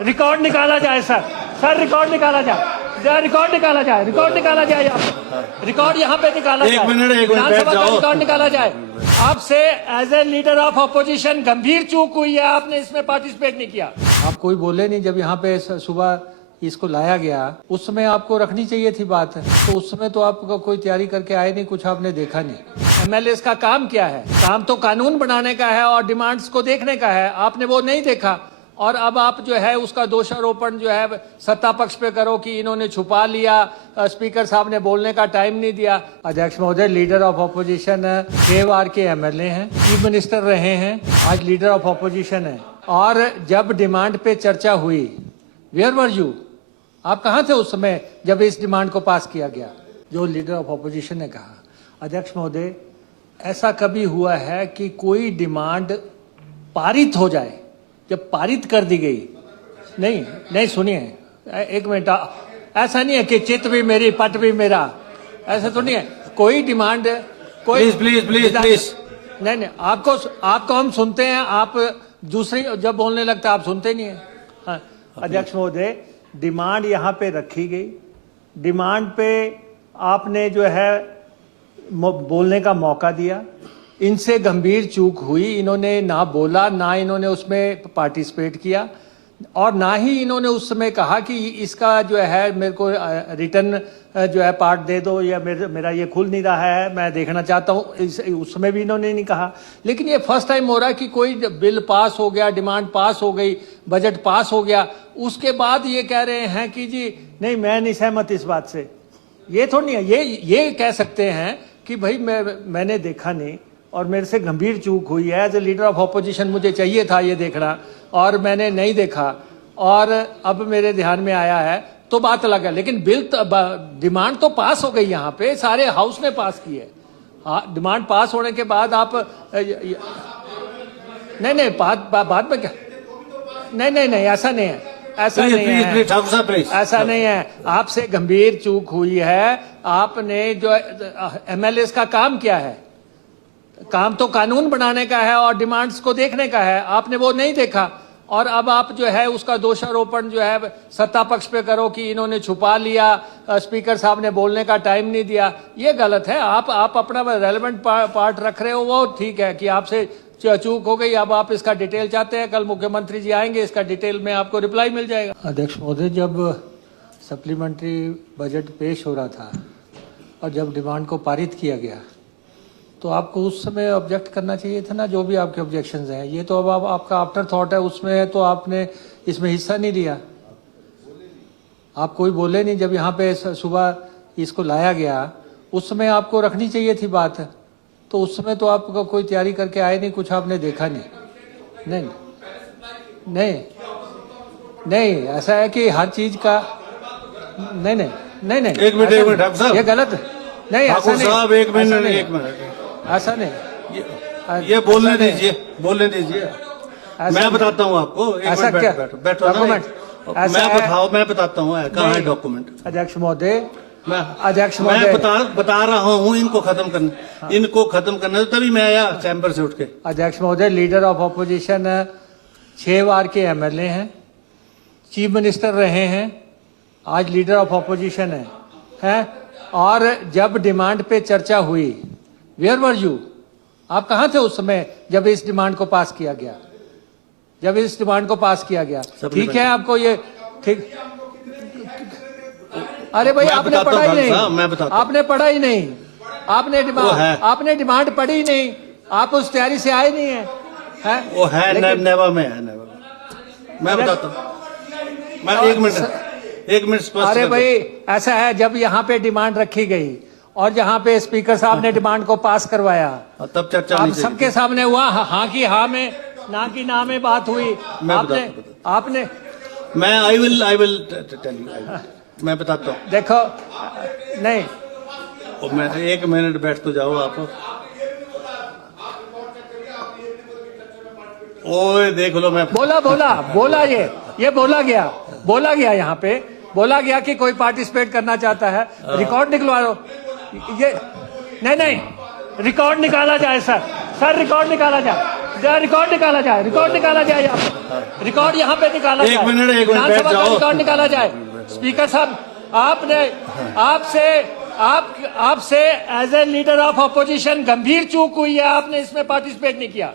Record निकाला जाए sir record निकाला जाए, रिकॉर्ड निकाला जाए, रिकॉर्ड निकाला जाए, रिकॉर्ड यहाँ पे निकाला जाए, विधानसभा का रिकॉर्ड निकाला जाए। आपसे as a leader of opposition गंभीर चूक हुई है, आपने इसमें पार्टिसिपेट नहीं किया। आप कोई बोले नहीं जब यहाँ पे सुबह इसको लाया गया, उस समय आपको रखनी चाहिए थी बात, तो उस समय तो आपको कोई तैयारी करके आए नहीं, कुछ आपने देखा नहीं। एमएलए का काम क्या है? काम तो कानून बनाने का है और डिमांड्स को देखने का है, आपने वो नहीं देखा। और अब आप जो है उसका दोषारोपण जो है सत्ता पक्ष पे करो कि इन्होंने छुपा लिया, स्पीकर साहब ने बोलने का टाइम नहीं दिया। अध्यक्ष महोदय, लीडर ऑफ अपोजिशन 6 बार के एमएलए हैं, चीफ मिनिस्टर रहे हैं, आज लीडर ऑफ अपोजिशन है। और जब डिमांड पे चर्चा हुई, वेयर वर यू? आप कहाँ थे उस समय जब इस डिमांड को पास किया गया? जो लीडर ऑफ अपोजिशन ने कहा, अध्यक्ष महोदय, ऐसा कभी हुआ है कि कोई डिमांड पारित हो जाए, जब पारित कर दी गई? नहीं सुनिए, एक मिनट, ऐसा नहीं है कि चित भी मेरी पट भी मेरा, ऐसा तो नहीं है। कोई डिमांड, कोई प्लीज नहीं, आपको हम सुनते हैं, आप दूसरी जब बोलने लगता आप सुनते नहीं है। हाँ, अध्यक्ष महोदय, डिमांड यहाँ पे रखी गई, डिमांड पे आपने जो है बोलने का मौका दिया, इनसे गंभीर चूक हुई, इन्होंने ना बोला, ना इन्होंने उसमें पार्टिसिपेट किया, और ना ही इन्होंने उस समय कहा कि इसका जो है मेरे को रिटर्न जो है पार्ट दे दो, या मेरा ये खुल नहीं रहा है, मैं देखना चाहता हूँ, उस समय भी इन्होंने नहीं कहा। लेकिन ये फर्स्ट टाइम हो रहा है कि कोई बिल पास हो गया, डिमांड पास हो गई, बजट पास हो गया, उसके बाद ये कह रहे हैं कि जी नहीं, मैं नहीं सहमत इस बात से। ये थोड़ी नहीं है, ये कह सकते हैं कि भाई मैंने देखा नहीं और मेरे से गंभीर चूक हुई है, as a leader of opposition मुझे चाहिए था ये देखना और मैंने नहीं देखा, और अब मेरे ध्यान में आया है, तो बात अलग है। लेकिन बिल डिमांड तो पास हो गई, यहाँ पे सारे हाउस ने पास की है। डिमांड पास होने के बाद आप नहीं बाद में क्या? नहीं, ऐसा नहीं है, ऐसा नहीं है। आपसे गंभीर चूक हुई है। आपने जो एमएलए का काम क्या है? काम तो कानून बनाने का है और डिमांड्स को देखने का है, आपने वो नहीं देखा। और अब आप जो है उसका दोषारोपण जो है सत्ता पक्ष पे करो कि इन्होंने छुपा लिया, स्पीकर साहब ने बोलने का टाइम नहीं दिया, ये गलत है। आप अपना रेलेवेंट पार्ट रख रहे हो, वो ठीक है कि आपसे चूक हो गई। अब आप इसका डिटेल चाहते हैं, कल मुख्यमंत्री जी आएंगे, इसका डिटेल में आपको रिप्लाई मिल जाएगा। अध्यक्ष महोदय, जब सप्लीमेंट्री बजट पेश हो रहा था और जब डिमांड को पारित किया गया, तो आपको उस समय ऑब्जेक्ट करना चाहिए था ना, जो भी आपके ऑब्जेक्शंस हैं। ये तो अब आपका आफ्टर थॉट है, उसमें तो आपने इसमें हिस्सा नहीं लिया। आप कोई बोले नहीं जब यहाँ पे सुबह इसको लाया गया, उस समय आपको रखनी चाहिए थी बात, तो उस समय तो आपको कोई तैयारी करके आए नहीं, कुछ आपने देखा नहीं। नहीं, ऐसा है कि हर चीज का नहीं, एक मिनट ये गलत नहीं, ऐसा नहीं, एक मिनट ऐसा नहीं, ये बोलने दीजिए, मैं बताता हूँ आपको। ऐसा क्या? बैठो डॉक्यूमेंट मैं बताता हूँ कहाँ है डॉक्यूमेंट। अध्यक्ष महोदय, मैं बता रहा हूँ, इनको खत्म करने तभी मैं आया चैम्बर से उठ के। अध्यक्ष महोदय, लीडर ऑफ अपोजिशन 6 बार के एमएलए हैं, चीफ मिनिस्टर रहे हैं, आज लीडर ऑफ अपोजिशन है। और जब डिमांड पे चर्चा हुई, वेयर वर यू? आप कहाँ थे उस समय जब इस डिमांड को पास किया गया? ठीक है, आपको ये ठीक। अरे भाई, आपने पढ़ा ही नहीं, आपने डिमांड पढ़ी ही नहीं, आप उस तैयारी से आए नहीं है, वो है नेवा में है। मैं बताता हूँ, मैं एक मिनट। अरे भाई, ऐसा है, जब यहाँ पे डिमांड रखी गई और जहाँ पे स्पीकर साहब ने डिमांड को पास करवाया, तब चर्चा अब सबके सामने हुआ, हाँ की हाँ में, ना की ना में बात हुई। आपने मैं आई विल टेल यू, मैं बताता हूँ। देखो, नहीं, मैं 1 मिनट बैठ तो जाओ आप। ओए देख लो, मैं बोला ये बोला गया यहाँ पे, बोला गया कि कोई पार्टिसिपेट करना चाहता है, रिकॉर्ड निकलवा लो। ये नहीं, रिकॉर्ड निकाला जाए सर, रिकॉर्ड निकाला जाए। रिकॉर्ड निकाला जाए, रिकॉर्ड निकाला जाए यहाँ, रिकॉर्ड यहाँ पे निकाला जाए। एक मिनट बैठ विधानसभा का जाओ। रिकॉर्ड निकाला जाए। स्पीकर साहब, आपने आपसे as a leader of opposition गंभीर चूक हुई है, आपने इसमें पार्टिसिपेट नहीं किया।